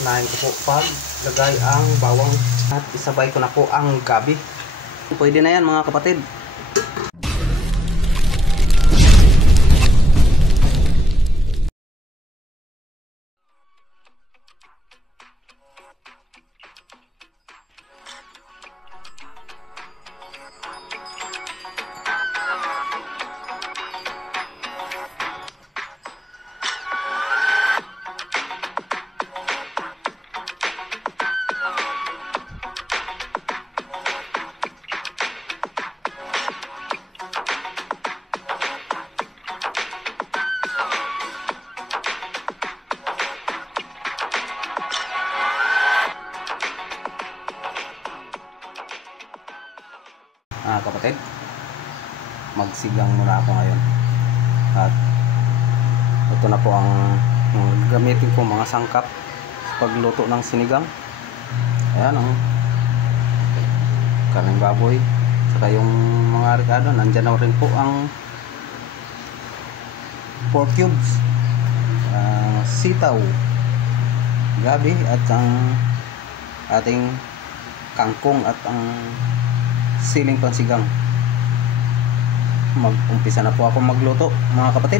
Unahin ko po pag lagay ang bawang at isabay ko na po ang gabi. Pwede na yan mga kapatid. Kapatid, magsigang muna ako ngayon at ito na po ang gamitin ko mga sangkap sa pagluto ng sinigang. Ayan ang karneng baboy saka yung mga ricado. Nandyan na rin po ang pork cubes, sitaw, gabi at ang ating kangkong at ang siling pansigang. Mag-umpisa na po ako magluto mga kapatid.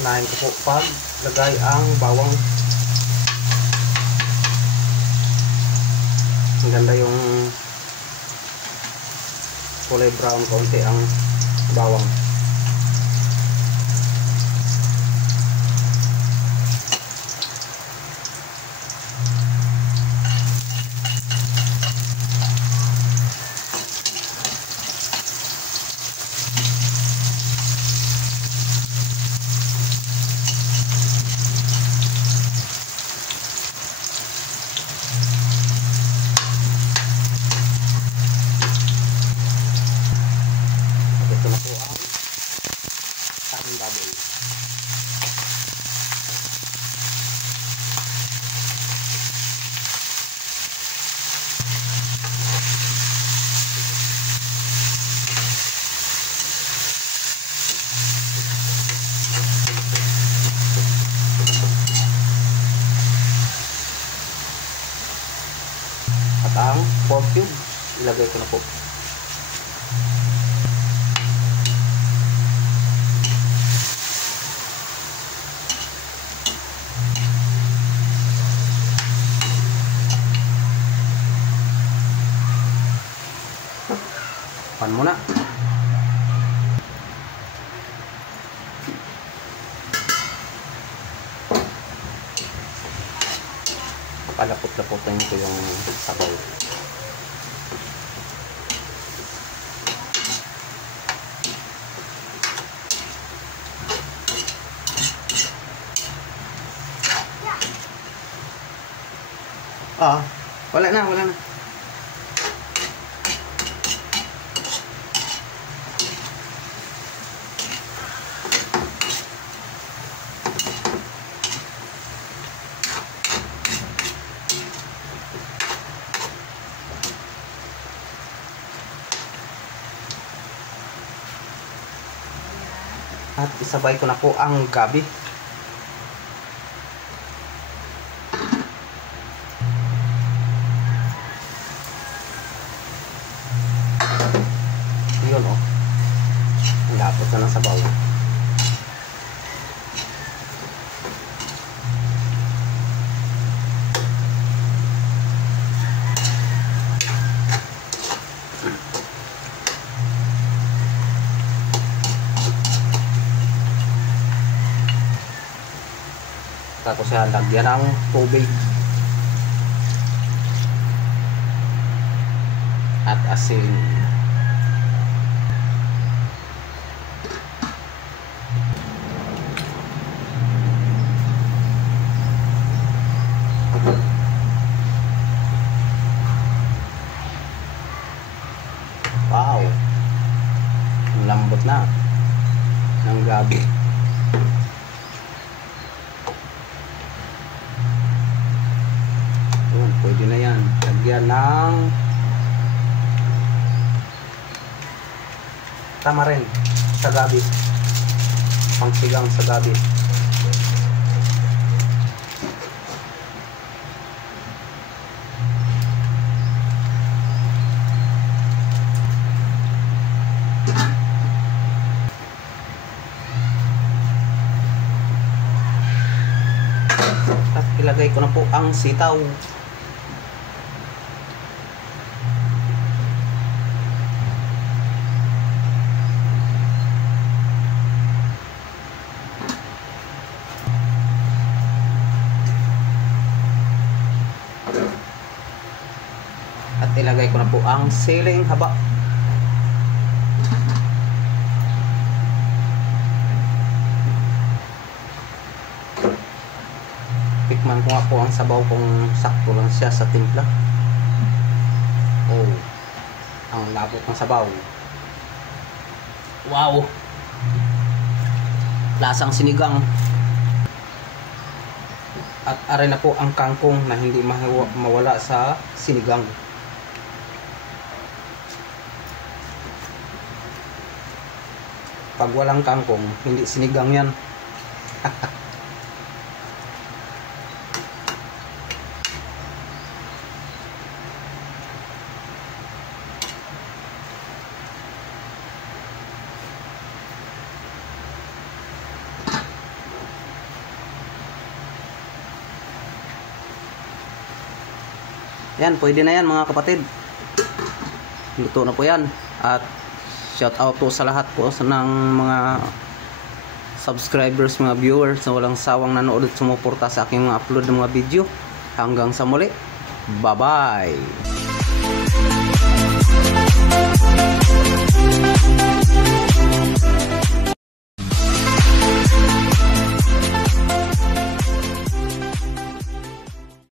Unahin ko po pag lagay ang bawang. Ang ganda yung kulay brown konti ang bawang. Ito na po ang karneng baboy. At ang pork cube ilagay ko na po. Pan muna. Palapot-lapotin ko yung sabaw. Wala na. At isabay ko na po ang gabi. Yun lapot na ng sabaw. Tapos yan, lagyan ng tubig at asin. Wow, ang lambot na ng gabi. Pwede na yan. yan ng tamarin sa gabi, pangsigang sa gabi. At ilagay ko na po ang sitaw. At ilagay ko na po ang siling haba. Tikman ko nga po ang sabaw kung sakto lang siya sa timpla. Oh, ang labot ng sabaw. Wow! Lasang sinigang. At aray na po ang kangkong na hindi mawala sa sinigang. Pag walang kangkong, hindi sinigang yan. Yan, pwede na yan mga kapatid. Luto na po yan. At shout out po sa lahat po ng mga subscribers, mga viewers na walang sawang nanood at sumuporta sa aking mga upload ng mga video. Hanggang sa muli. Bye bye.